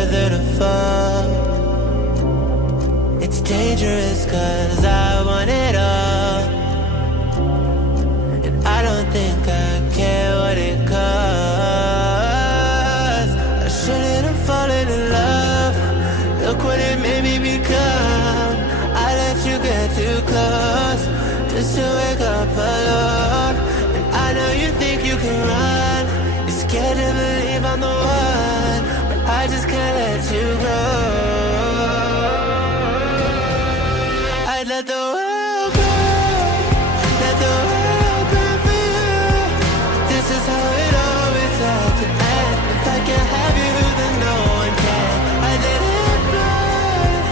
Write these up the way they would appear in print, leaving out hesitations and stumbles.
further to fall. It's dangerous cause I want it all, and I don't think I care what it costs. I shouldn't have fallen in love. Look what it made me become. I let you get too close just to wake up alone. And I know you think you can run. You're scared to believe I'm the one, but I just can't let you go. I'd let the world go, let the world burn for you. This is how it always had to end. If I can't have you, then no one can. I'd let it burn,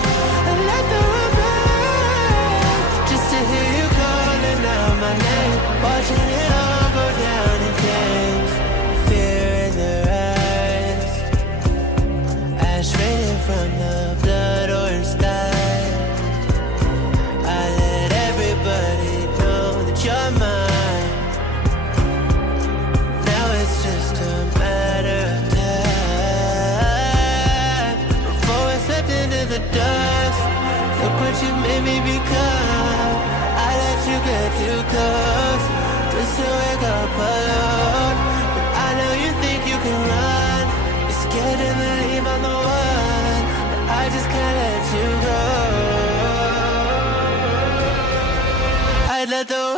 and let the world burn, just to hear you calling out my name, watching it all go down in flames. Fear in their eyes, ash raining from the blood orange sky. I let everybody know that you're mine. Now it's just a matter of time before we slipped into the dust. Look what you made me become. I let you get too close just to wake up alone. But I know you think you can run. You're scared to believe I'm the one, but I just can't let you go. I'd let the